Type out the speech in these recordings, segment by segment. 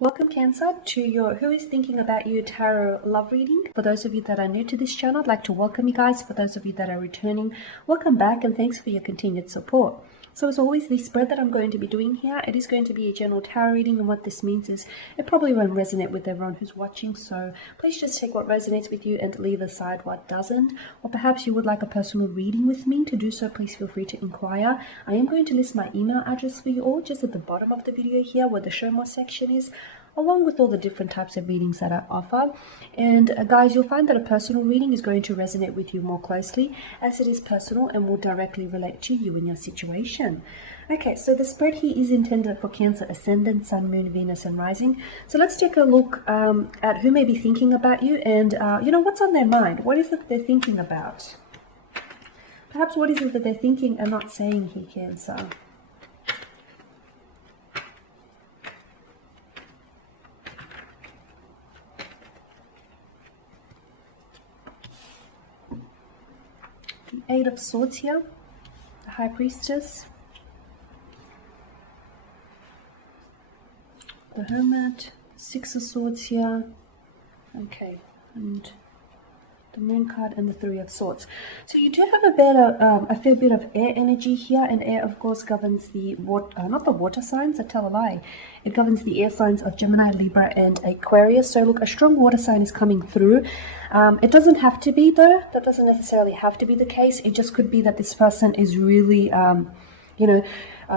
Welcome Cancer to your Who is Thinking About You Tarot love reading. For those of you that are new to this channel, I'd like to welcome you guys. For those of you that are returning, welcome back and thanks for your continued support. So as always, the spread that I'm going to be doing here, it is going to be a general tarot reading, and what this means is it probably won't resonate with everyone who's watching, so please just take what resonates with you and leave aside what doesn't. Or perhaps you would like a personal reading with me. To do so, please feel free to inquire. I am going to list my email address for you all just at the bottom of the video here where the show more section is, along with all the different types of readings that I offer. And guys, you'll find that a personal reading is going to resonate with you more closely as it is personal and will directly relate to you and your situation. Okay, so the spread here is intended for Cancer Ascendant, Sun, Moon, Venus and Rising. So let's take a look at who may be thinking about you and what's on their mind. What is it they're thinking about? Perhaps what is it that they're thinking and not saying here, Cancer? Eight of Swords here, the High Priestess, the Hermit, Six of Swords here, okay, and the Moon card and the Three of Swords. So you do have a fair bit of air energy here, and air of course governs the not the water signs, I tell a lie. It governs the air signs of Gemini, Libra and Aquarius. So look, a strong water sign is coming through. It doesn't have to be though, that doesn't necessarily have to be the case. It just could be that this person is really,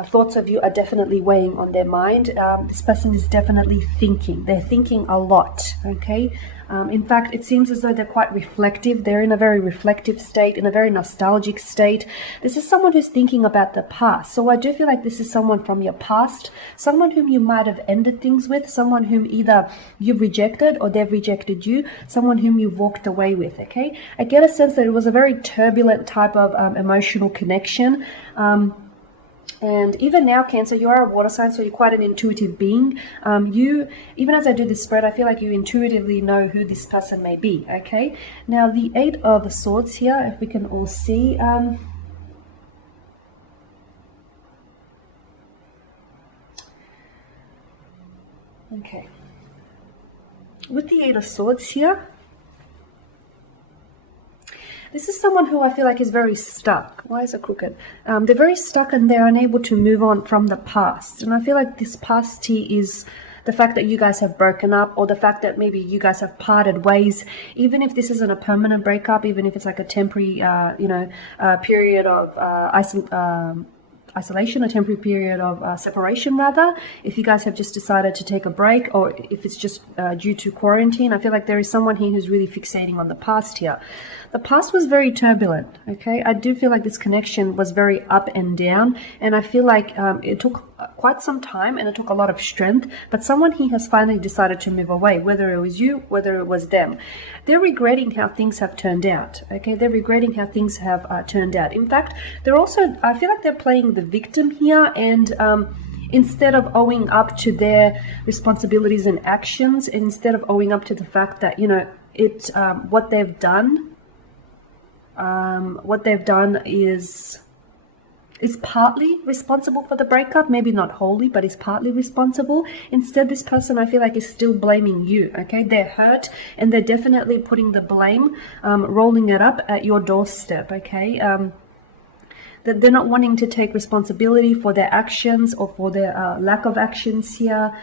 thoughts of you are definitely weighing on their mind. This person is definitely thinking. They're thinking a lot, okay? In fact, it seems as though they're quite reflective. They're in a very reflective state, in a very nostalgic state. This is someone who's thinking about the past. So I do feel like this is someone from your past, someone whom you might have ended things with, someone whom either you've rejected or they've rejected you, someone whom you've walked away with, okay? I get a sense that it was a very turbulent type of emotional connection. And even now, Cancer, you are a water sign, so you're quite an intuitive being. Even as I do this spread, I feel like you intuitively know who this person may be, okay? Now, the Eight of Swords here, if we can all see. Okay. With the Eight of Swords here, this is someone who I feel like is very stuck. Why is it crooked? They're very stuck and they're unable to move on from the past. And I feel like this past here is the fact that you guys have broken up, or the fact that maybe you guys have parted ways. Even if this isn't a permanent breakup, even if it's like a temporary, period of isolation, a temporary period of separation rather, if you guys have just decided to take a break, or if it's just due to quarantine, I feel like there is someone here who's really fixating on the past here. The past was very turbulent, okay? I do feel like this connection was very up and down, and I feel like it took quite some time and it took a lot of strength, but someone here has finally decided to move away, whether it was you, whether it was them. They're regretting how things have turned out, okay? They're regretting how things have turned out. In fact, they're also, I feel like they're playing the victim here, and instead of owing up to their responsibilities and actions, and instead of owing up to the fact that, what they've done is partly responsible for the breakup, maybe not wholly, but is partly responsible. Instead, this person, I feel like, is still blaming you, okay? They're hurt and they're definitely putting the blame, rolling it up at your doorstep, okay? That they're not wanting to take responsibility for their actions or for their lack of actions here.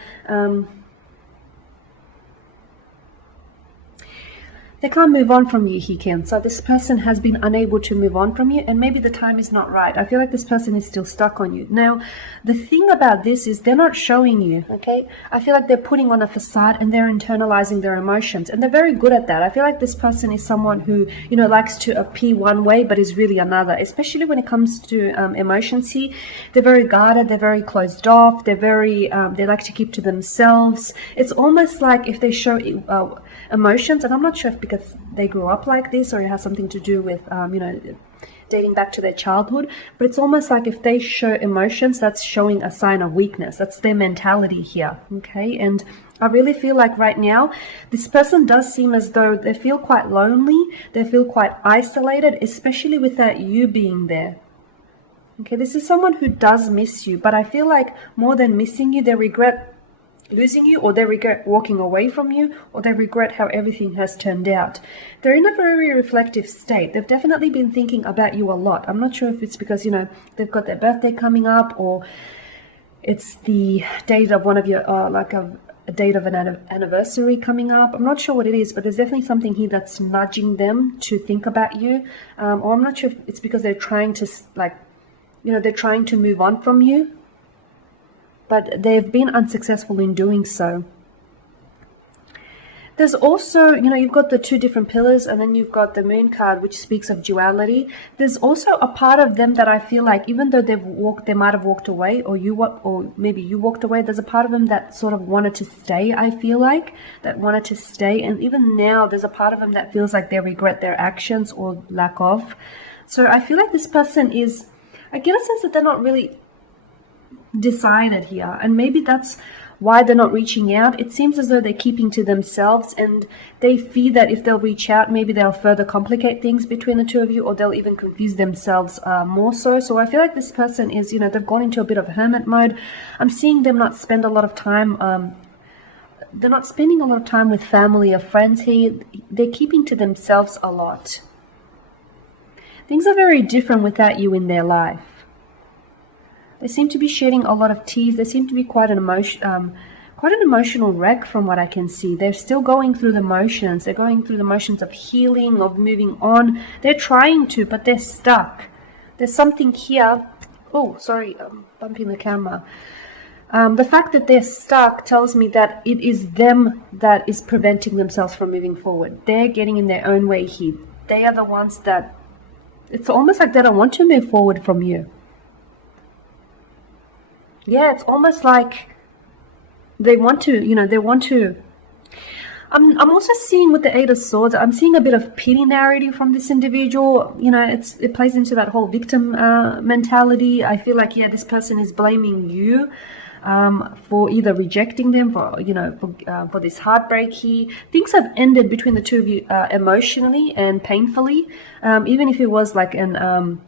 They can't move on from you here, Cancer. This person has been unable to move on from you, and maybe the time is not right. I feel like this person is still stuck on you. Now, the thing about this is they're not showing you, okay? I feel like they're putting on a facade and they're internalizing their emotions, and they're very good at that. I feel like this person is someone who, likes to appear one way but is really another, especially when it comes to emotions here. They're very guarded, they're very closed off, they're very, they like to keep to themselves. It's almost like if they show emotions, and I'm not sure if because they grew up like this or it has something to do with dating back to their childhood, but it's almost like if they show emotions, that's showing a sign of weakness. That's their mentality here, okay? And I really feel like right now this person does seem as though they feel quite lonely, they feel quite isolated, especially without you being there. Okay, this is someone who does miss you, but I feel like more than missing you, they regret losing you, or they regret walking away from you, or they regret how everything has turned out. They're in a very reflective state. They've definitely been thinking about you a lot. I'm not sure if it's because, you know, they've got their birthday coming up, or it's the date of one of your, like a date of an anniversary coming up. I'm not sure what it is, but there's definitely something here that's nudging them to think about you. Or I'm not sure if it's because they're trying to, like, you know, they're trying to move on from you, but they've been unsuccessful in doing so. There's also, you know, you've got the two different pillars, and then you've got the Moon card, which speaks of duality. There's also a part of them that I feel like, even though they might have walked away, or maybe you walked away, there's a part of them that sort of wanted to stay, I feel like, that wanted to stay. And even now, there's a part of them that feels like they regret their actions or lack of. So I feel like this person is, I get a sense that they're not really decided here, and maybe that's why they're not reaching out. It seems as though they're keeping to themselves, and they fear that if they'll reach out, maybe they'll further complicate things between the two of you, or they'll even confuse themselves more so. So I feel like this person is, you know, they've gone into a bit of hermit mode. I'm seeing them not spend a lot of time, they're not spending a lot of time with family or friends here. They're keeping to themselves a lot. Things are very different without you in their life. They seem to be shedding a lot of tears. They seem to be quite an emotional wreck from what I can see. They're still going through the motions. They're going through the motions of healing, of moving on. They're trying to, but they're stuck. There's something here. Oh, sorry, I'm bumping the camera. The fact that they're stuck tells me that it is them that is preventing themselves from moving forward. They're getting in their own way here. They are the ones that, it's almost like they don't want to move forward from you. Yeah, it's almost like they want to, you know, they want to. I'm also seeing with the Eight of Swords, I'm seeing a bit of pity narrative from this individual. You know, it plays into that whole victim mentality. I feel like, yeah, this person is blaming you for either rejecting them, for, you know, for this heartbreak here. Things have ended between the two of you emotionally and painfully. Even if it was like an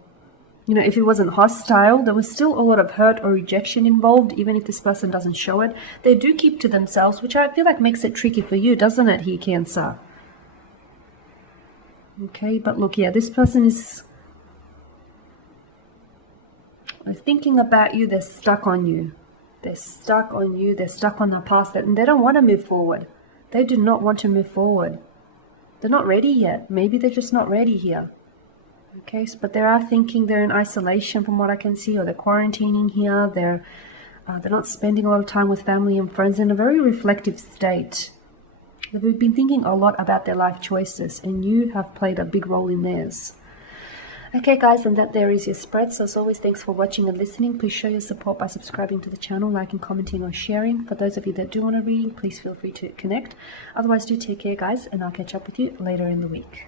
you know, if it wasn't hostile, there was still a lot of hurt or rejection involved, even if this person doesn't show it. They do keep to themselves, which I feel like makes it tricky for you, doesn't it, here, Cancer? Okay, but look, yeah, this person is thinking about you. They're stuck on you. They're stuck on you. They're stuck on the past, and they don't want to move forward. They do not want to move forward. They're not ready yet. Maybe they're just not ready here. Okay, but they are thinking they're in isolation from what I can see, or they're quarantining here. They're not spending a lot of time with family and friends, in a very reflective state. They've been thinking a lot about their life choices, and you have played a big role in theirs. Okay, guys, and that there is your spread. So as always, thanks for watching and listening. Please show your support by subscribing to the channel, liking, commenting, or sharing. For those of you that do want a reading, please feel free to connect. Otherwise, do take care, guys, and I'll catch up with you later in the week.